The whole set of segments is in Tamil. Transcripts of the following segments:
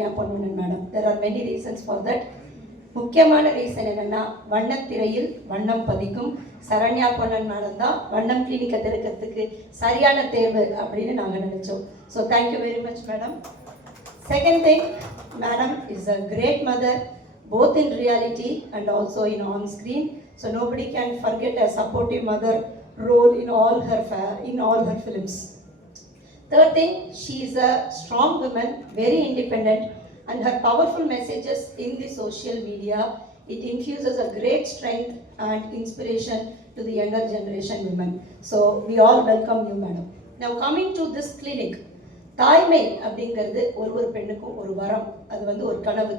Saranya Ponnunan madam. There are many reasons for that. முக்கியமான ரீசன் என்னன்னா வண்ணத்திரையில் வண்ணம் பதிக்கும் சரண்யா பொன்னன் மேடம் தான் வண்ணம் கிளினிக்கை திறக்கிறதுக்கு சரியான தேர்வு அப்படின்னு நாங்கள் நினைச்சோம். So thank you very much madam. Second thing, madam is a great mother both in reality and also in on screen. So nobody can forget a supportive mother role in all her films. Third thing, she is a strong woman, very independent, and her powerful messages in the social media, it infuses a great strength and inspiration to the younger generation women. So we all welcome you madam. Now coming to this clinic, தாய்மை அப்படிங்கிறது ஒரு பெண்ணுக்கும் ஒரு வரம், அது வந்து ஒரு கனவு.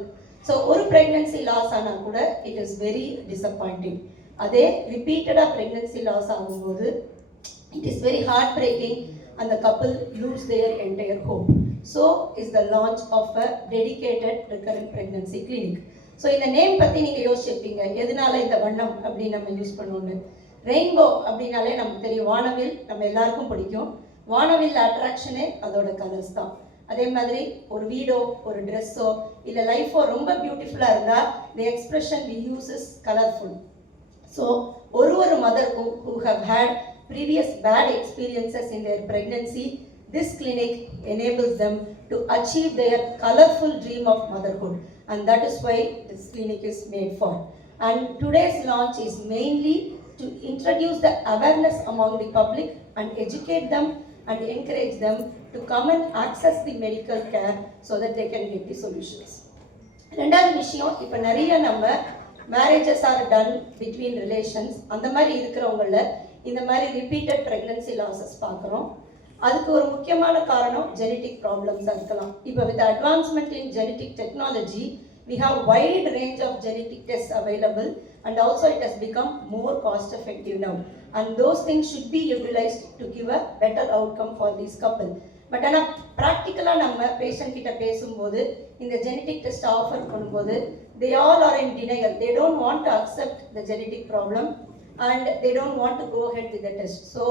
ஸோ ஒரு ப்ரெக்னன்சி லாஸ் ஆனால் கூட இட் இஸ் வெரி டிசப்பாயிண்டிங். அதே ரிப்பீட்டடாக ப்ரெக்னன்சி லாஸ் ஆகும்போது it is very heart breaking and the couple lose their entire hope. So is the launch of a dedicated recurrent pregnancy clinic. So இந்த நேம் பற்றி நீங்கள் யோசிச்சிருப்பீங்க, எதனால இந்த வண்ணம் அப்படின்னு நம்ம யூஸ் பண்ணுவோன்னு. ரெயின்போ அப்படின்னாலே நமக்கு தெரியும், வானவில் நம்ம எல்லாருக்கும் பிடிக்கும். வானவில் அட்ராக்ஷனே அதோட கலர்ஸ் தான். அதே மாதிரி ஒரு வீடோ ஒரு ட்ரெஸ்ஸோ இல்லை லைஃபோ ரொம்ப பியூட்டிஃபுல்லாக இருந்தால் the expression we use is colourful. ஸோ ஒரு மதருக்கும் who have had previous bad experiences in their pregnancy, this clinic enables them to achieve their colorful dream of motherhood, and that is why this clinic is made for. And today's launch is mainly to introduce the awareness among the public and educate them and encourage them to come and access the medical care so that they can get the solutions. ரெண்டாவது விஷயம், இப்போ நிறைய நம்ம marriages are done between relations, அந்த மாதிரி இருக்கிறவங்கள இந்த மாதிரி ரிப்பீட்டட் ப்ரெக்னன்சி லாஸஸ் பார்க்குறோம். அதுக்கு ஒரு முக்கியமான காரணம் ஜெனட்டிக் ப்ராப்ளம்ஸாக இருக்கலாம். இப்போ with advancement in genetic technology we have wide range of genetic tests available, and also it has become more cost effective now, and those things should be utilized to give a better outcome for this couple. But ஆனால் ப்ராக்டிக்கலாக நம்ம பேஷண்ட் கிட்ட பேசும்போது இந்த ஜெனட்டிக் டெஸ்ட் ஆஃபர் பண்ணும்போது they all are in denial. They don't want to accept the genetic problem and they don't want to go ahead with the test. So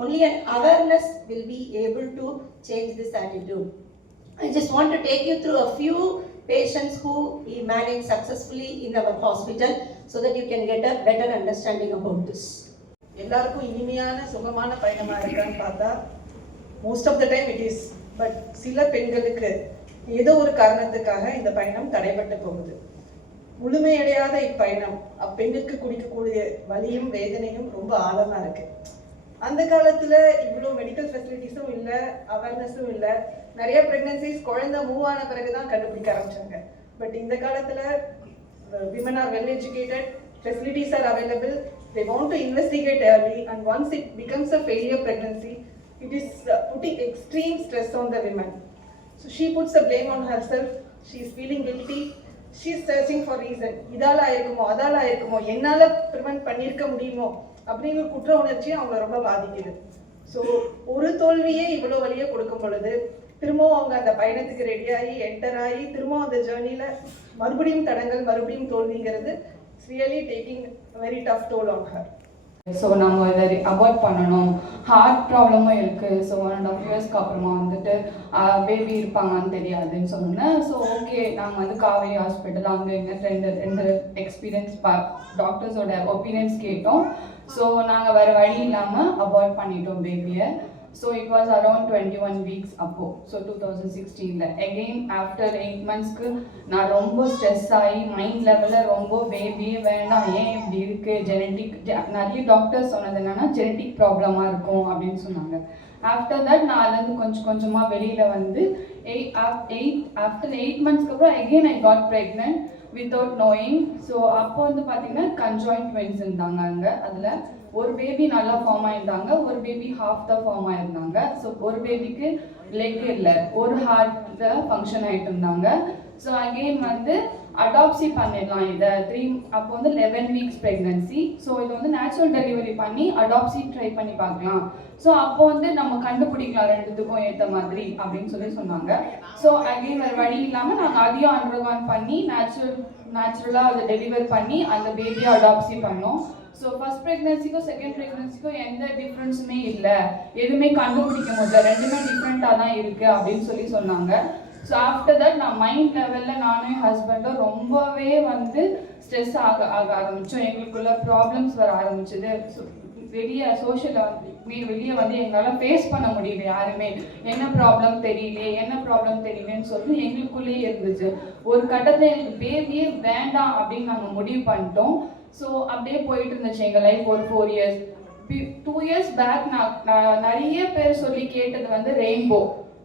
only an awareness will be able to change this attitude. I just want to take you through a few patients who we manage successfully in our hospital so that you can get a better understanding about this. எல்லாருக்கும் இனிமையான சுகமான பயணமா இருக்கான்னு பார்த்தா most of the time it is. But சில பெண்களுக்கு ஏதோ ஒரு காரணத்துக்காக இந்த பயணம் தடைபட்டு போகுது. முழுமையடையாத இப்பயணம் அப்பெண்ணுக்கு குடிக்கக்கூடிய வலியும் வேதனையும் ரொம்ப ஆழமா இருக்கு. அந்த காலத்துல இவ்வளோ மெடிக்கல் ஃபெசிலிட்டிஸும் இல்லை, அவேர்னஸும் இல்லை. நிறைய ப்ரெக்னன்சிஸ் குழந்தை மூவ் ஆன பிறகுதான் கண்டுபிடிக்க ஆரம்பிச்சாங்க. பட் இந்த காலத்துல women R well educated, facilities are available, they want to investigate early, and once it becomes a failure pregnancy, it is putting extreme stress on the women. So she puts the blame on herself. She is feeling guilty. She is searching for reason. இதால ஆயிருக்குமோ அதால ஆயிருக்குமோ, என்னால ப்ரிவென்ட் பண்ணியிருக்க முடியுமோ அப்படிங்கிற குற்ற உணர்ச்சி அவங்களை ரொம்ப பாதிக்குது. ஸோ ஒரு தோல்வியே இவ்வளோ வழியை கொடுக்கும் பொழுது திரும்பவும் அவங்க அந்த பயணத்துக்கு ரெடியாகி என்டர் ஆகி திரும்பவும் அந்த ஜேர்னியில் மறுபடியும் தடங்கள் மறுபடியும் தோல்விங்கிறது it's really taking very tough toll on her. So நம்ம இதை அவாய்ட் பண்ணணும். ஹார்ட் ப்ராப்ளமும் இருக்குது. ஸோ 1.5 இயர்ஸ்க்கு அப்புறமா வந்துட்டு பேபி இருப்பாங்கன்னு தெரியாதுன்னு சொன்னேன். ஸோ ஓகே, நாங்கள் வந்து காவேரி ஹாஸ்பிட்டல் அங்கே இங்கே ரெண்டு எக்ஸ்பீரியன்ஸ் டாக்டர்ஸோட ஒப்பீனியன்ஸ் கேட்டோம். ஸோ நாங்கள் வேறு வழி இல்லாமல் அவாய்ட் பண்ணிட்டோம் பேபியை. So it was around 21 weeks ago, so 2016. Again after 8 months நான் ரொம்ப ஸ்ட்ரெஸ் ஆகி மைண்ட் லெவலில் ரொம்ப பேபியே வேண்டாம், ஏன் இப்படி இருக்குது, ஜெனட்டிக் நிறைய டாக்டர்ஸ் சொன்னது என்னன்னா ஜெனட்டிக் ப்ராப்ளமாக இருக்கும் அப்படின்னு சொன்னாங்க. ஆஃப்டர் தட் நான் அதுலேருந்து கொஞ்சமாக வெளியில் வந்து ஆஃப்டர் 8 monthsக்கு அப்புறம் again I got pregnant without knowing. So அப்போ வந்து பார்த்தீங்கன்னா கன்ஜாயின்ட் ட்வின்ஸ் இருந்தாங்க அங்கே. அதில் ஒரு பேபி நல்லா ஃபார்ம் ஆயிருந்தாங்க, ஒரு பேபி ஹாஃப் தான் ஃபார்ம் ஆயிருந்தாங்க. ஸோ ஒரு பேபிக்கு லெக் இல்லை, ஒரு ஹார்ட்டில் ஃபங்க்ஷன் ஆகிட்டு இருந்தாங்க. ஸோ அகெயின் வந்து அடாப்சி பண்ணிடலாம் இதை அப்போ வந்து 11 வீக்ஸ் ப்ரெக்னன்சி. ஸோ இது வந்து நேச்சுரல் டெலிவரி பண்ணி அடாப்சி ட்ரை பண்ணி பார்க்கலாம். ஸோ அப்போ வந்து நம்ம கண்டுபிடிக்கலாம் ரெண்டுத்துக்கும் ஏற்ற மாதிரி அப்படின்னு சொன்னாங்க. ஸோ அகெயின் வேறு வழி இல்லாமல் நாங்கள் அதையும் அண்டர்கான் பண்ணி நேச்சுரலாக அதை டெலிவர் பண்ணி அந்த பேபியை அடாப்சி பண்ணோம். ஸோ ஃபர்ஸ்ட் ப்ரெக்னன்சிக்கும் செகண்ட் ப்ரெக்னன்சிக்கும் எந்த டிஃப்ரென்ஸுமே இல்லை, எதுவுமே கண்டுபிடிக்க முடியல, ரெண்டுமே டிஃப்ரெண்ட்டாக தான் இருக்குது அப்படின்னு சொன்னாங்க. ஸோ ஆஃப்டர் தட் நான் மைண்ட் லெவலில் நானும் என் ஹஸ்பண்டும் ரொம்பவே வந்து ஸ்ட்ரெஸ் ஆக ஆரம்பித்தோம். எங்களுக்குள்ள ப்ராப்ளம்ஸ் வர ஆரம்பிச்சது. வெளியே வெளியே வந்து எங்களால் ஃபேஸ் பண்ண முடியல. யாருமே என்ன ப்ராப்ளம் தெரியலேன்னு சொல்லி எங்களுக்குள்ளேயே இருந்துச்சு. ஒரு கட்டத்தில் எனக்கு பேபியே வேண்டாம் அப்படின்னு நாங்கள் முடிவு பண்ணிட்டோம். ஸோ அப்படியே போயிட்டு இருந்துச்சு எங்கள் லைஃப் ஒரு 4 years. 2 years பேக் நான் நிறைய பேர் சொல்லி கேட்டது வந்து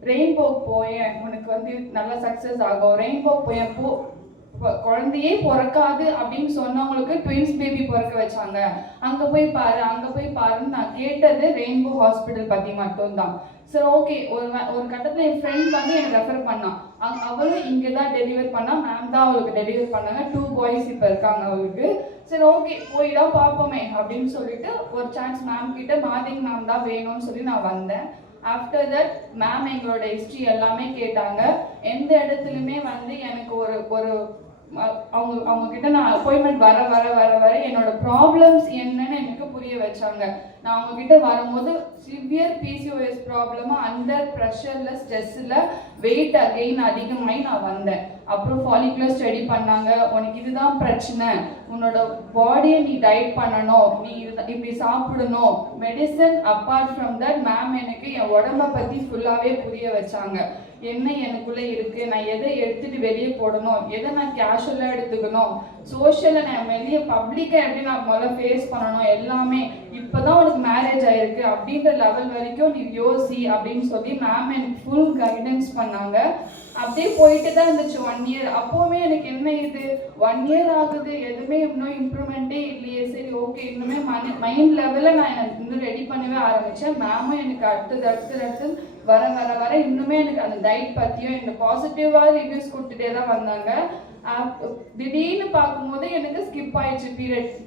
ரெயின்போ போயேன், உனக்கு வந்து நல்லா சக்ஸஸ் ஆகும், ரெயின்போ போயேன், குழந்தையே பிறக்காது அப்படின்னு சொன்னவங்களுக்கு ட்வின்ஸ் பேபி பிறக்க வச்சாங்க, அங்கே போய் பாருன்னு நான் கேட்டது ரெயின்போ ஹாஸ்பிட்டல் பற்றி மட்டும்தான். சரி ஓகே, ஒரு கட்டத்தில் என் ஃப்ரெண்ட் வந்து எனக்கு ரெஃபர் பண்ணான். அவளும் இங்கே தான் டெலிவர் பண்ணா, மேம் தான் அவளுக்கு டெலிவர் பண்ணாங்க. 2 boys இப்போ இருக்காங்க அவளுக்கு. சரி ஓகே, போய் தான் பார்ப்போமே அப்படின்னு சொல்லிட்டு ஒரு சான்ஸ் மேம் கிட்ட மார்னிங் மேம் தான் வேணும்னு சொல்லி நான் வந்தேன். ஆஃப்டர் தட் மேம் எங்களோட ஹிஸ்ட்ரி எல்லாமே கேட்டாங்க. எந்த இடத்துலையுமே வந்து எனக்கு ஒரு அவங்க கிட்ட நான் அப்பாயின்மெண்ட் வர என்னோட ப்ராப்ளம்ஸ் என்னன்னு எனக்கு புரிய வச்சாங்க. நான் அவங்க கிட்ட வரும்போது சிவியர் PCOS ப்ராப்ளமா அண்டர் ப்ரெஷரில் ஸ்ட்ரெஸ்ஸில் வெயிட் அகெயின் அதிகமாகி நான் வந்தேன். அப்புறம் ஃபாலிகுலர் ஸ்டடி பண்ணாங்க. உனக்கு இதுதான் பிரச்சனை, உன்னோட பாடியை நீ டயட் பண்ணணும், நீ இப்படி சாப்பிடணும், medicine. Apart from that ma'am எனக்கு என் உடம்பை பற்றி ஃபுல்லாகவே புரிய வச்சாங்க. என்ன எனக்குள்ளே இருக்குது, நான் எதை எடுத்துகிட்டு வெளியே போடணும், எதை நான் கேஷுவலாக எடுத்துக்கணும், சோஷியலில் நான் வெளியே பப்ளிக்காக எப்படி நான் முதல்ல ஃபேஸ் பண்ணணும், எல்லாமே இப்போ தான் உனக்கு மேரேஜ் ஆகிருக்கு அப்படின்ற லெவல் வரைக்கும் நீ யோசி அப்படின்னு சொல்லி மேம் எனக்கு ஃபுல் கைடன்ஸ் பண்ணாங்க. அப்படியே போயிட்டு தான் இருந்துச்சு 1 year. அப்போவுமே எனக்கு என்ன இது 1 year ஆகுது, எதுவுமே இன்னும் இம்ப்ரூவ்மெண்ட்டே இல்லையே. சரி ஓகே, இன்னுமே மைண்ட் லெவலில் நான் இன்னும் ரெடி பண்ணவே ஆரம்பித்தேன். மேமும் எனக்கு அடுத்தது வர இன்னுமே எனக்கு அந்த டயட் பற்றியும் எனக்கு பாசிட்டிவாக ரிவ்யூஸ் கொடுத்துட்டே தான் வந்தாங்க. திடீர்னு பார்க்கும்போது எனக்கு ஸ்கிப் ஆயிடுச்சு பீரியட்ஸ்.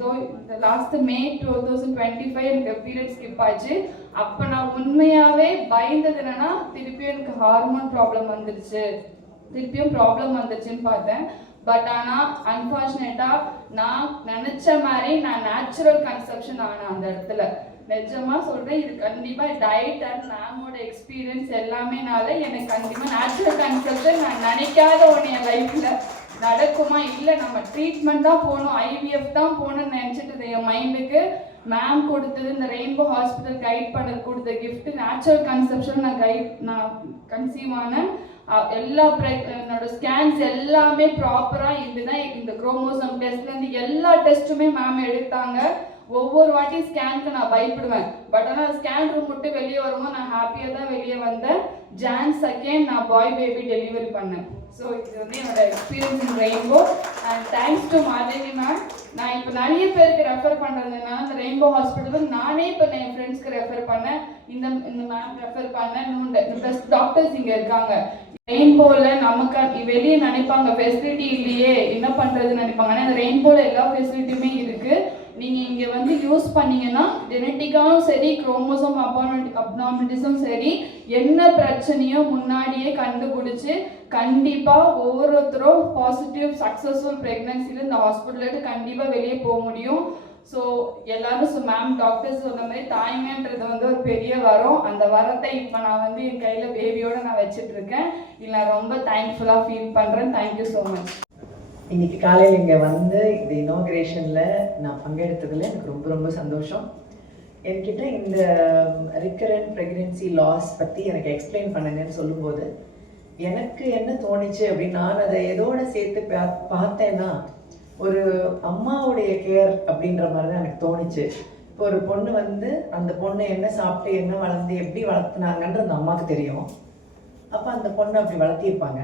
லாஸ்ட் May 2025 எனக்கு பீரியட் ஸ்கிப் ஆயிடுச்சு. அப்போ நான் உண்மையாகவே பயந்தது என்னன்னா, திருப்பியும் எனக்கு ஹார்மோன் ப்ராப்ளம் வந்துருச்சுன்னு பார்த்தேன். பட் ஆனால் அன்ஃபார்ச்சுனேட்டாக நான் நினச்ச மாதிரி நான் நேச்சுரல் கன்செப்ஷன் ஆனேன் அந்த இடத்துல. நிஜமாக சொல்கிறேன், இது கண்டிப்பாக டயட் அண்ட் மேமோட எக்ஸ்பீரியன்ஸ் எல்லாமேனால எனக்கு கண்டிப்பாக நேச்சுரல் கன்செப்ஷன் நான் நினைக்காத ஒன்று என் லைஃப்பில் நடக்குமா, இல்லை நம்ம ட்ரீட்மெண்ட் தான் போகணும், IVF தான் போகணும்னு நினச்சிட்டு என் மைண்டுக்கு மேம் கொடுத்தது, இந்த ரெயின்போ ஹாஸ்பிட்டல் கைட் பண்ணது கொடுத்த கிஃப்ட் நேச்சுரல் கன்செப்ஷன். நான் கன்சீவ் ஆனேன். என்னோட ஸ்கேன்ஸ் எல்லாமே ப்ராப்பராக இருந்துதான். இந்த குரோமோசோம் டெஸ்ட்லேருந்து எல்லா டெஸ்ட்டுமே மேம் எடுத்தாங்க. ஒவ்வொரு வாட்டி ஸ்கேனுக்கு நான் பயப்படுவேன். பட் ஆனால் ஸ்கேன் ரூம் விட்டு வெளியே வரும்போது நான் ஹாப்பியாக தான் வெளியே வந்தேன். Jan 2 நான் பாய் பேபி டெலிவரி பண்ணேன். ஸோ இது வந்து என்னோட experience in rainbow. And thanks to Madhavi ma'am. நான் இப்போ நிறைய பேருக்கு ரெஃபர் பண்ணுறதுனா இந்த ரெயின்போ ஹாஸ்பிட்டல் நானே இப்போ என் ஃப்ரெண்ட்ஸ்க்கு ரெஃபர் பண்ணேன். இந்த மேம் ரெஃபர் பண்ணேன். இன்னும் பெஸ்ட் டாக்டர்ஸ் இங்கே இருக்காங்க. ரெயின்போவில் நமக்கு வெளியே நினைப்பாங்க ஃபெசிலிட்டி இல்லையே என்ன பண்ணுறதுன்னு நினைப்பாங்க. ஆனால் இந்த ரெயின்போவில் எல்லா ஃபெசிலிட்டியுமே இருக்குது. நீங்கள் இங்கே வந்து யூஸ் பண்ணீங்கன்னா ஜெனட்டிக்காகவும் சரி, குரோமோசோம் அப்னார்மலிட்டிஸும் சரி, என்ன பிரச்சனையோ முன்னாடியே கண்டுபிடிச்சி கண்டிப்பாக ஒவ்வொருத்தரும் பாசிட்டிவ் சக்ஸஸ்ஃபுல் ப்ரெக்னன்சியில் இந்த ஹாஸ்பிட்டலுக்கு கண்டிப்பாக வெளியே போக முடியும். ஸோ எல்லாரும் மேம் டாக்டர்ஸ் சொன்ன மாதிரி தாய்மைன்றது வந்து ஒரு பெரிய வரம். அந்த வரத்தை இப்போ நான் வந்து என் கையில் பேபியோடு நான் வச்சிட்ருக்கேன். இல்லை நான் ரொம்ப தேங்க்ஃபுல்லாக ஃபீல் பண்ணுறேன். Thank you so much. இன்னைக்கு காலையில் இங்கே வந்து இந்த இனாகிரேஷனில் நான் பங்கெடுத்ததில் எனக்கு ரொம்ப ரொம்ப சந்தோஷம். என்கிட்ட இந்த ரிக்கரண்ட் ப்ரெக்னென்சி லாஸ் பற்றி எனக்கு எக்ஸ்பிளைன் பண்ணுங்கன்னு சொல்லும்போது எனக்கு என்ன தோணுச்சு அப்படின்னு நான் அதை எதோட சேர்த்து பார்த்தேன்னா, ஒரு அம்மாவுடைய கேர் அப்படின்ற மாதிரி தான் எனக்கு தோணுச்சு. இப்போ ஒரு பொண்ணு வந்து அந்த பொண்ணை என்ன சாப்பிட்டு என்ன வளர்ந்து எப்படி வளர்த்துனாங்கன்ற அந்த அம்மாவுக்கு தெரியும். அப்போ அந்த பொண்ணை அப்படி வளர்த்திருப்பாங்க.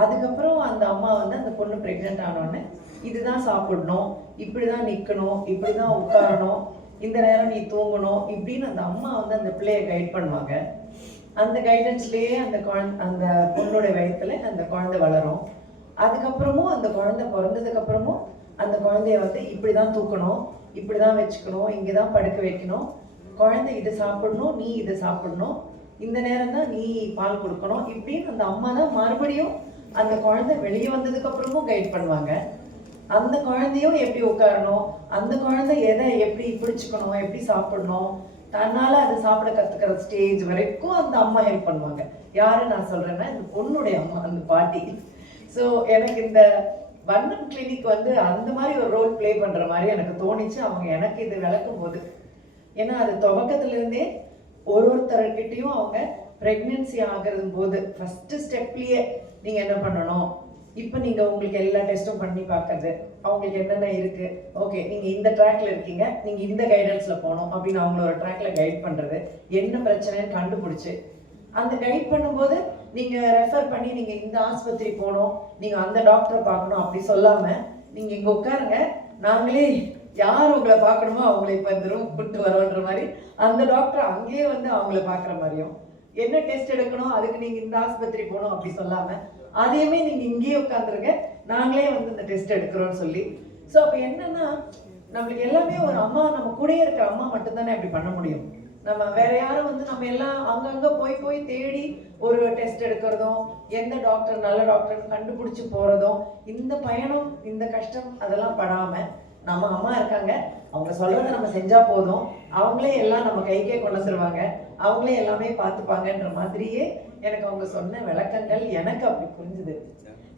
அதுக்கப்புறம் அந்த அம்மா வந்து அந்த பொண்ணு ப்ரெக்னென்ட் ஆனோடனே இதுதான் சாப்பிடணும், இப்படி தான் நிற்கணும், இப்படி தான் உட்காரணும், இந்த நேரம் நீ தூங்கணும் இப்படின்னு அந்த அம்மா வந்து அந்த பிள்ளையை கைட் பண்ணுவாங்க. அந்த கைடன்ஸ்லேயே அந்த பொண்ணோட வயத்துல அந்த குழந்தை வளரும். அதுக்கப்புறமும் அந்த குழந்தை பிறந்ததுக்கப்புறமும் அந்த குழந்தைய வந்து இப்படி தான் தூக்கணும், இப்படி தான் வச்சுக்கணும், இங்கே தான் படுக்க வைக்கணும், குழந்தை இதை சாப்பிடணும், நீ இதை சாப்பிடணும், இந்த நேரம் தான் நீ பால் கொடுக்கணும், இப்படின்னு அந்த அம்மா தான் மறுபடியும் அந்த குழந்தை வெளியே வந்ததுக்கப்புறமும் கைட் பண்ணுவாங்க. அந்த குழந்தையும் எப்படி உட்காரணும், அந்த குழந்தை எதை எப்படி பிடிச்சிக்கணும், எப்படி சாப்பிடணும், தன்னால அது சாப்பிட கத்துக்கிற ஸ்டேஜ் வரைக்கும் அந்த அம்மா ஹெல்ப் பண்ணுவாங்க. யாரு நான் சொல்றேன்னா இந்த பொண்ணுடைய அம்மா, அந்த பாட்டி. ஸோ எனக்கு இந்த வண்ணம் கிளினிக் வந்து அந்த மாதிரி ஒரு ரோல் ப்ளே பண்ற மாதிரி எனக்கு தோணிச்சு அவங்க எனக்கு இது விளக்கும் போது. ஏன்னா அது துவக்கத்துல இருந்தே ஒருத்தர்கிட்டையும் அவங்க பிரெக்னன்சி ஆகிறது போது ஃபர்ஸ்ட் ஸ்டெப்லயே நீங்க என்ன பண்ணணும், இப்போ நீங்க உங்களுக்கு எல்லா டெஸ்ட்டும் பண்ணி பார்க்கறது, அவங்களுக்கு என்னென்ன இருக்கு, ஓகே நீங்க இந்த ட்ராக்ல இருக்கீங்க, நீங்க இந்த கைடன்ஸ்ல போகணும் அப்படின்னு அவங்கள ஒரு ட்ராக்ல கைட் பண்றது, என்ன பிரச்சனைன்னு கண்டுபிடிச்சு அந்த கைட் பண்ணும்போது நீங்க ரெஃபர் பண்ணி நீங்க இந்த ஆஸ்பத்திரி போகணும், நீங்க அந்த டாக்டரை பார்க்கணும் அப்படி சொல்லாம நீங்க இங்க உட்காருங்க, நாங்களே யார் உங்களை பார்க்கணுமோ அவங்களை இப்போ இந்த ரூம் கூட்டு வரோன்ற மாதிரி அந்த டாக்டர் அங்கேயே வந்து அவங்கள பார்க்குற மாதிரியும், என்ன டெஸ்ட் எடுக்கணும் அதுக்கு நீங்க இந்த ஆஸ்பத்திரி போகணும் அப்படி சொல்லாம அதையுமே நீங்க இங்கேயே உட்காந்துருங்க, நாங்களே வந்து இந்த டெஸ்ட் எடுக்கிறோம்னு சொல்லி. ஸோ அப்போ என்னன்னா நம்மளுக்கு எல்லாமே ஒரு அம்மா, நம்ம கூடயே இருக்கிற அம்மா மட்டும்தானே அப்படி பண்ண முடியும். நம்ம வேற யாரும் வந்து நம்ம எல்லாம் அங்கங்க போய் போய் தேடி ஒரு டெஸ்ட் எடுக்கிறதும் எந்த டாக்டர் நல்ல டாக்டர் கண்டுபிடிச்சு போறதும், இந்த பயணம் இந்த கஷ்டம் அதெல்லாம் படாம நம்ம அம்மா இருக்காங்க, அவங்க சொல்றதை நம்ம செஞ்சா போதும், அவங்களே எல்லாம் நம்ம கைக்கே கொண்டு வந்துருவாங்க, அவங்களே எல்லாமே பார்த்துப்பாங்கன்ற மாதிரியே எனக்கு அவங்க சொன்ன விளக்கங்கள் எனக்கு அப்படி புரிஞ்சுது.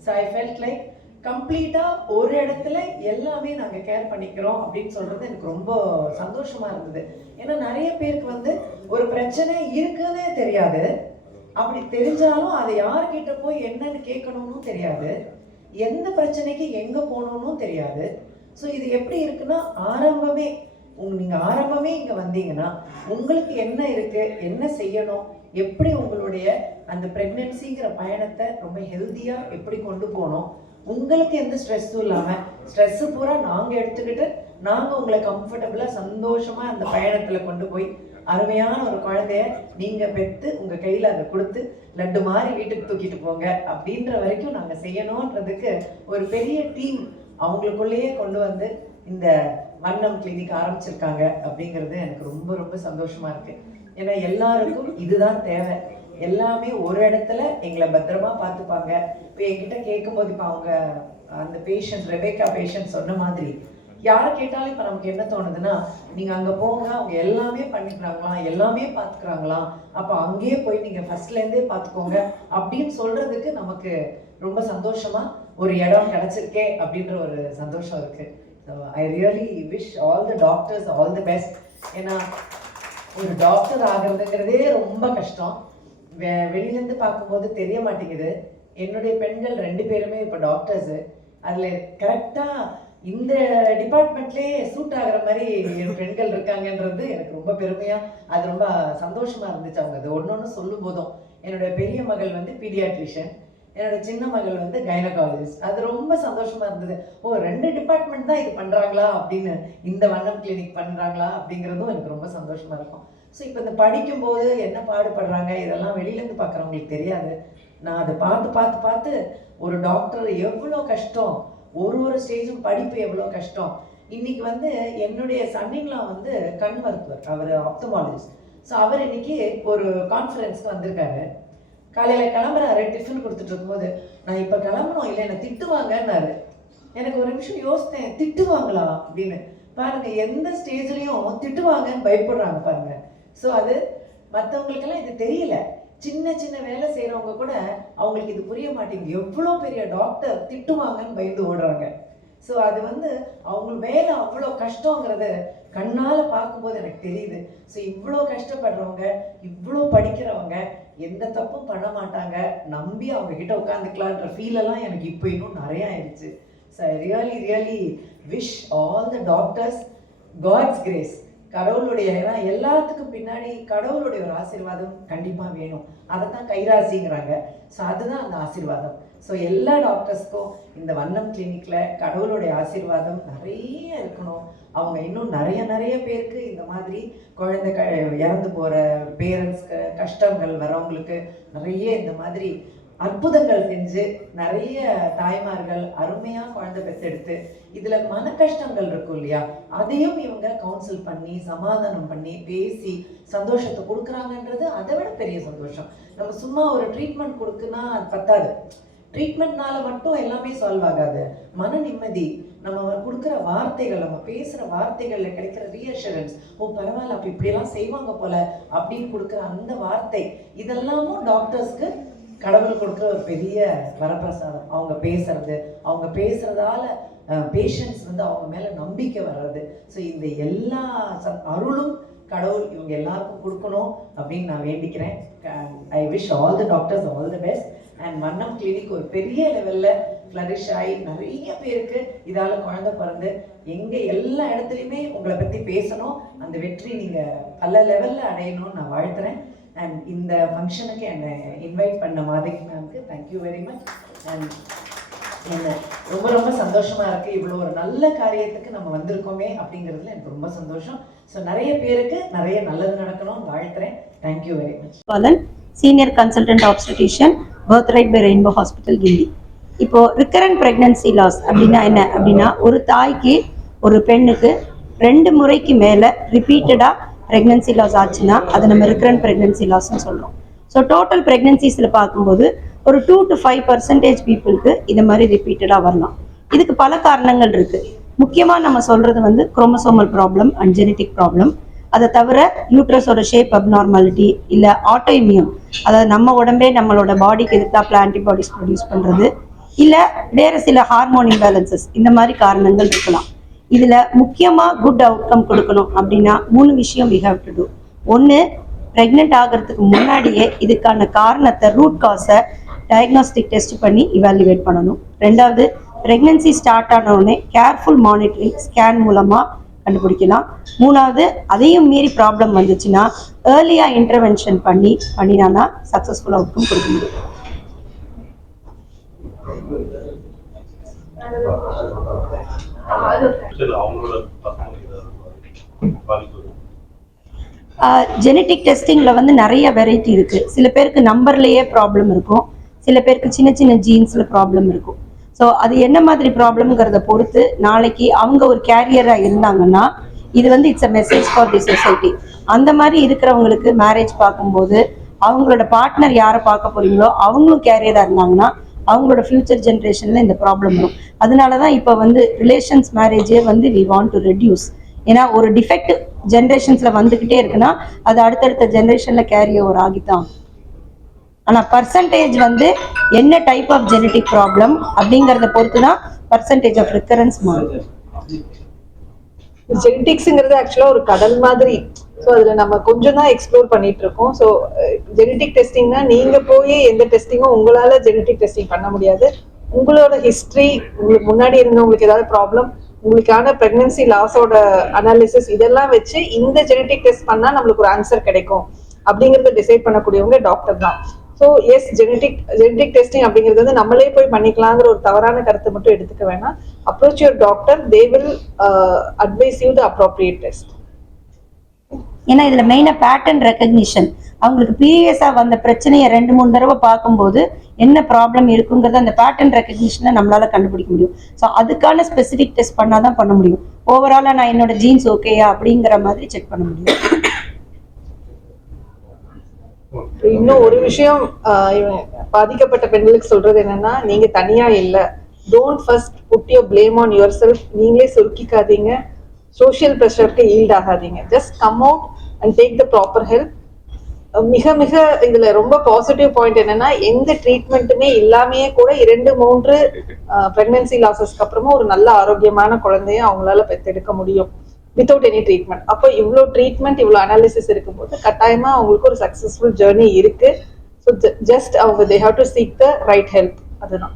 ஸோ ஐ ஃபெல்ட் லைக் கம்ப்ளீட்டா ஒரு இடத்துல எல்லாமே நாங்க கேர் பண்ணிக்கிறோம் அப்படின்னு சொல்றது எனக்கு ரொம்ப சந்தோஷமா இருந்தது. ஏன்னா நிறைய பேருக்கு வந்து ஒரு பிரச்சனை இருக்குன்னே தெரியாது, அப்படி தெரிஞ்சாலும் அதை யார்கிட்ட போய் என்னன்னு கேட்கணும்னு தெரியாது, எந்த பிரச்சனைக்கு எங்க போகணும்னு தெரியாது. ஸோ இது எப்படி இருக்குன்னா ஆரம்பமே நீங்க ஆரம்பமே இங்க வந்தீங்கன்னா உங்களுக்கு என்ன இருக்கு, என்ன செய்யணும், எப்படி உங்களுடைய அந்த பிரெக்னன்சிங்கிற பயணத்தை ரொம்ப ஹெல்த்தியா எப்படி கொண்டு போகணும், உங்களுக்கு எந்த ஸ்ட்ரெஸ்ஸும் இல்லாம ஸ்ட்ரெஸ் பூரா நாங்க எடுத்துக்கிட்டு நாங்க உங்களை கம்ஃபர்டபுளா சந்தோஷமா அந்த பயணத்துல கொண்டு போய் அருமையான ஒரு குழந்தைய நீங்க பெற்று உங்க கையில அதை கொடுத்து லட்டு மாதிரி வீட்டுக்கு தூக்கிட்டு போங்க அப்படின்ற வரைக்கும் நாங்க செய்யணும்ன்றதுக்கு ஒரு பெரிய டீம் அவங்களுக்குள்ளேயே கொண்டு வந்து இந்த வண்ணம் கிளினிக் ஆரம்பிச்சிருக்காங்க அப்படிங்கிறது எனக்கு ரொம்ப ரொம்ப சந்தோஷமா இருக்கு. ஏன்னா எல்லாருக்கும் இதுதான் தேவை, எல்லாமே ஒரு இடத்துல எங்களை பத்திரமா பார்த்துப்பாங்க. இப்போ என்கிட்ட கேட்கும்போது இப்போ அவங்க அந்த பேஷண்ட் ரெபேக்கா பேஷண்ட் சொன்ன மாதிரி யார் கேட்டாலும் இப்போ நமக்கு என்ன தோணுதுன்னா, நீங்கள் அங்கே போங்க அவங்க எல்லாமே பண்ணிக்கிறாங்களாம், எல்லாமே பார்த்துக்கிறாங்களாம், அப்போ அங்கேயே போய் நீங்கள் ஃபர்ஸ்ட்லேருந்தே பார்த்துக்கோங்க அப்படின்னு சொல்கிறதுக்கு நமக்கு ரொம்ப சந்தோஷமா ஒரு இடம் கிடச்சிருக்கே அப்படின்ற ஒரு சந்தோஷம் இருக்கு. So I really wish all the doctors all the best. ஏன்னா ஒரு டாக்டர் ஆகிறதுங்கிறதே ரொம்ப கஷ்டம், வெளியிலேருந்து பார்க்கும்போது தெரிய மாட்டேங்குது. என்னுடைய பெண்கள் 2 பேருமே இப்போ டாக்டர்ஸு, அதில் கரெக்டாக இந்த டிபார்ட்மெண்ட்லேயே சூட் ஆகிற மாதிரி என் பெண்கள் இருக்காங்கன்றது எனக்கு ரொம்ப பெருமையாக, அது ரொம்ப சந்தோஷமாக இருந்துச்சு. அவங்க அது ஒன்று சொல்லும் போதும் என்னுடைய பெரிய மகள் வந்து பீடியாட்ரிஷியன், என்னோட சின்ன மகள் வந்து கைனகாலஜிஸ்ட், அது ரொம்ப சந்தோஷமா இருந்தது. ஓ 2 டிபார்ட்மெண்ட் தான் இது பண்றாங்களா அப்படின்னு, இந்த வண்ணம் கிளினிக் பண்றாங்களா அப்படிங்கிறதும் எனக்கு ரொம்ப சந்தோஷமா இருக்கும். ஸோ இப்போ இந்த படிக்கும்போது என்ன பாடுபடுறாங்க இதெல்லாம் வெளியிலேருந்து பார்க்குறவங்களுக்கு தெரியாது. நான் அதை பார்த்து பார்த்து பார்த்து ஒரு டாக்டர் எவ்வளோ கஷ்டம், ஒரு ஸ்டேஜும் படிப்பு எவ்வளோ கஷ்டம். இன்னைக்கு வந்து என்னுடைய சன்னின்லாம் வந்து கண் மருத்துவர், அவர் ஆப்தமாலஜிஸ்ட். ஸோ அவர் இன்னைக்கு ஒரு கான்ஃபரன்ஸ்க்கு வந்திருக்காரு. காலையில் கிளம்புறாரு, டிஃபன் கொடுத்துட்டு இருக்கும்போது நான் இப்போ கிளம்பணும் இல்லை என்னை திட்டுவாங்கன்னாரு. எனக்கு ஒரு நிமிஷம் யோசித்தேன், திட்டுவாங்களா அப்படின்னு. பாருங்க எந்த ஸ்டேஜ்லையும் திட்டுவாங்கன்னு பயப்படுறாங்க பாருங்க. ஸோ அது மற்றவங்களுக்கெல்லாம் இது தெரியல, சின்ன சின்ன வேலை செய்கிறவங்க கூட அவங்களுக்கு இது புரிய மாட்டேங்குது, எவ்வளோ பெரிய டாக்டர் திட்டுவாங்கன்னு பயந்து ஓடுறாங்க. ஸோ அது வந்து அவங்க வேலை அவ்வளோ கஷ்டங்கிறது கண்ணால் பார்க்கும்போது எனக்கு தெரியுது. ஸோ இவ்வளோ கஷ்டப்படுறவங்க, இவ்வளோ படிக்கிறவங்க எந்த தப்பும் பண்ண மாட்டாங்க, நம்பி அவங்க கிட்ட உட்காந்துக்கலான்ற ஃபீலெல்லாம் எனக்கு இப்போ இன்னும் நிறையா ஆயிடுச்சு. So I really wish all the doctors god's grace, கடவுளுடைய, ஏன்னா எல்லாத்துக்கும் பின்னாடி கடவுளுடைய ஒரு ஆசீர்வாதம் கண்டிப்பாக வேணும், அதை தான் கைராசிங்கிறாங்க. ஸோ அதுதான் அந்த ஆசீர்வாதம். ஸோ எல்லா டாக்டர்ஸ்க்கும் இந்த வண்ணம் கிளினிக்கில் கடவுளுடைய ஆசீர்வாதம் நிறைய இருக்கணும். அவங்க இன்னும் நிறைய பேருக்கு இந்த மாதிரி குழந்தை இறந்து போகிற பேரண்ட்ஸ்க்கு, கஷ்டங்கள் வரவங்களுக்கு நிறைய இந்த மாதிரி அற்புதங்கள் செஞ்சு நிறைய தாய்மார்கள் அருமையாக குழந்தை பெற்றெடுத்து இதில் மன கஷ்டங்கள் இருக்கும் இல்லையா, அதையும் இவங்க கவுன்சில் பண்ணி சமாதானம் பண்ணி பேசி சந்தோஷத்தை கொடுக்குறாங்கன்றது அதை விட பெரிய சந்தோஷம். நம்ம சும்மா ஒரு ட்ரீட்மெண்ட் கொடுக்குன்னா அது பத்தாது, ட்ரீட்மெண்ட்னால மட்டும் எல்லாமே சால்வ் ஆகாது. மன நிம்மதி, நம்ம கொடுக்குற வார்த்தைகள், நம்ம பேசுகிற வார்த்தைகளில் கிடைக்கிற ரீஅஷூரன்ஸ், ஓ பரவாயில்ல அப்போ இப்படியெல்லாம் செய்வாங்க போல அப்படின்னு கொடுக்குற அந்த வார்த்தை, இதெல்லாமும் டாக்டர்ஸ்க்கு கடவுள் கொடுக்குற ஒரு பெரிய வரப்பிரசாதம். அவங்க பேசுறது, அவங்க பேசுறதால பேஷண்ட்ஸ் வந்து அவங்க மேலே நம்பிக்கை வர்றது. ஸோ இந்த எல்லா அருளும் கடவுள் இவங்க எல்லாருக்கும் கொடுக்கணும் அப்படின்னு நான் வேண்டிக்கிறேன். I wish all the doctors all the best. And வண்ணம் கிளினிக் ஒரு பெரிய லெவலில் ஃப்ளரிஷ் ஆகி நிறைய பேருக்கு இதால் குழந்தை பிறந்து எங்கே எல்லா இடத்துலையுமே உங்களை பற்றி பேசணும், அந்த வெற்றி நீங்கள் பல லெவலில் அடையணும்னு நான் வாழ்த்துறேன். அண்ட் இந்த ஃபங்க்ஷனுக்கு என்னை இன்வைட் பண்ண மாதவி மேம்க்கு தேங்க்யூ வெரி மச். அண்ட் என்ன ரொம்ப ரொம்ப சந்தோஷமா இருக்கு, இவ்வளோ ஒரு நல்ல காரியத்துக்கு நம்ம வந்திருக்கோமே அப்படிங்கிறதுல எனக்கு ரொம்ப சந்தோஷம். ஸோ நிறைய பேருக்கு நிறைய நல்லது நடக்கணும்னு வாழ்த்துறேன். Thank you very much. Balan, senior consultant obstetrician, Birthright by Rainbow hospital, Guindy. இப்போ ரிக்கரண்ட் பிரெக்னன்சி லாஸ் அப்படின்னா என்ன அப்படின்னா, ஒரு தாய்க்கு ஒரு பெண்ணுக்கு 2 முறைக்கு மேலே ரிப்பீட்டடாக ப்ரெக்னன்சி லாஸ் ஆச்சுன்னா அதை நம்ம ரிக்கரண்ட் ப்ரெக்னன்சி லாஸ்ன்னு சொல்கிறோம். ஸோ டோட்டல் ப்ரெக்னன்சிஸில் பார்க்கும்போது ஒரு 2 to 5% பீப்புளுக்கு இது மாதிரி ரிப்பீட்டடாக வரலாம். இதுக்கு பல காரணங்கள் இருக்குது. முக்கியமாக நம்ம சொல்கிறது வந்து chromosomal problem and genetic problem. அதை தவிர யூட்ரஸோட ஷேப் அப்நார்மாலிட்டி, இல்லை ஆட்டோஇம்யூன், அதாவது நம்ம உடம்பே நம்மளோட பாடிக்கு எதிர்த்தாப்புல ஆன்டிபாடிஸ் ப்ரொடியூஸ் பண்ணுறது, இல்லை வேறு சில ஹார்மோன் இம்பேலன்சஸ், இந்த மாதிரி காரணங்கள் இருக்கலாம். இதில் முக்கியமாக குட் அவுட்கம் கொடுக்கணும் அப்படின்னா 3 விஷயம் we have to do. 1, pregnant ஆகிறதுக்கு முன்னாடியே இதுக்கான காரணத்தை, ரூட் காஸை டயக்னாஸ்டிக் டெஸ்ட் பண்ணி இவாலுவேட் பண்ணணும். 2வது, ப்ரெக்னன்சி ஸ்டார்ட் ஆன உடனே கேர்ஃபுல் மானிட்டரிங் ஸ்கேன் மூலமாக கண்டுபிடிக்கலாம். 3வது, அதையும் மீறி ப்ராப்ளம் வந்துச்சுன்னா ஏர்லியாக இன்டர்வென்ஷன் பண்ணினானா சக்ஸஸ்ஃபுல் அவுட்கம் கொடுக்க முடியும். ஜெனட்டிக் டெஸ்டிங்கில் வந்து நிறைய வெரைட்டி இருக்குது. சில பேருக்கு நம்பர்லேயே ப்ராப்ளம் இருக்கும், சில பேருக்கு சின்ன சின்ன ஜீன்ஸில் ப்ராப்ளம் இருக்கும். ஸோ அது என்ன மாதிரி ப்ராப்ளம்ங்கிறத பொறுத்து நாளைக்கு அவங்க ஒரு கேரியராக இருந்தாங்கன்னா இது வந்து it's a message for the society. அந்த மாதிரி இருக்கிறவங்களுக்கு மேரேஜ் பார்க்கும்போது அவங்களோட பார்ட்னர் யாரை பார்க்க போகிறீங்களோ அவங்களும் கேரியராக இருந்தாங்கன்னா அவங்களோட ஃப்யூச்சர் ஜென்ரேஷனில் இந்த ப்ராப்ளம் வரும். அதனால தான் இப்போ வந்து ரிலேஷன்ஸ் மேரேஜே வந்து வி வாண்ட் டு ரெடியூஸ். ஏன்னா ஒரு டிஃபெக்ட் ஜென்ரேஷன்ஸில் வந்துக்கிட்டே இருக்குன்னா அது அடுத்தடுத்த ஜென்ரேஷனில் கேரி ஓவர் ஆகித்தான். ஆனால் பர்சன்டேஜ் வந்து என்ன டைப் ஆஃப் ஜெனட்டிக் ப்ராப்ளம் அப்படிங்கிறத பொறுத்து தான் பர்சன்டேஜ் ஆஃப் ரிக்கரன்ஸ் மாறும். ஜெனட்டிக்ஸுங்கிறது ஆக்சுவலாக ஒரு கடல் மாதிரி. ஸோ அதில் நம்ம கொஞ்சம் தான் எக்ஸ்ப்ளோர் பண்ணிட்டு இருக்கோம். ஸோ ஜெனட்டிக் டெஸ்டிங்னா நீங்கள் போய் எந்த டெஸ்டிங்கும் உங்களால் ஜெனட்டிக் டெஸ்டிங் பண்ண முடியாது. உங்களோட ஹிஸ்ட்ரி, உங்களுக்கு முன்னாடி இருந்தவங்களுக்கு ஏதாவது ப்ராப்ளம், உங்களுக்கான ப்ரெக்னன்சி லாஸோட அனாலிசிஸ், இதெல்லாம் வச்சு இந்த ஜெனட்டிக் டெஸ்ட் பண்ணால் நம்மளுக்கு ஒரு ஆன்சர் கிடைக்கும் அப்படிங்கிறத டிசைட் பண்ணக்கூடியவங்க டாக்டர் தான். ஸோ எஸ், ஜெனட்டிக் டெஸ்டிங் அப்படிங்கிறது வந்து நம்மளே போய் பண்ணிக்கலாங்கிற ஒரு தவறான கருத்தை மட்டும் எடுத்துக்க வேணாம். Approach your doctor, they will advice you the appropriate test. ஏன்னா இதில் மெயினாக பேட்டர்ன் ரெக்கக்னிஷன், அவங்களுக்கு ப்ரீவியஸாக வந்த பிரச்சனையை 2-3 தடவை பார்க்கும்போது என்ன ப்ராப்ளம் இருக்குங்கிறத அந்த பேட்டர்ன் ரெக்கக்னிஷனை நம்மளால கண்டுபிடிக்க முடியும். ஸோ அதுக்கான ஸ்பெசிஃபிக் டெஸ்ட் பண்ணால் தான் பண்ண முடியும். ஓவராலாக நான் என்னோட ஜீன்ஸ் ஓகேயா அப்படிங்கிற மாதிரி செக் பண்ண முடியும். இன்னும் ஒரு விஷயம் பாதிக்கப்பட்ட பெண்களுக்கு சொல்றது என்னன்னா, நீங்க தனியா இல்ல. Don't first put your blame on yourself. நீங்களே சுருக்கிக்காதீங்க, சோஷியல் ப்ரெஷருக்கு ஈல்ட் ஆகாதீங்க. Just come out and take the proper help. மிக மிக இதுல ரொம்ப பாசிட்டிவ் பாயிண்ட் என்னன்னா, எந்த ட்ரீட்மெண்ட்டுமே இல்லாமையே கூட 2-3 பிரெக்னன்சி லாசஸ்க்கு அப்புறமா ஒரு நல்ல ஆரோக்கியமான குழந்தைய அவங்களால பெற்றெடுக்க முடியும் வித்தவுட் எனி ட்ரீட்மெண்ட். அப்போ இவ்வளோ ட்ரீட்மெண்ட், இவ்வளோ அனாலிசிஸ் இருக்கும்போது கட்டாயமா அவங்களுக்கு ஒரு சக்சஸ்ஃபுல் ஜேர்னி இருக்கு. ஸோ ஜஸ்ட் அவங்க they have to seek the right help. அதுதான்.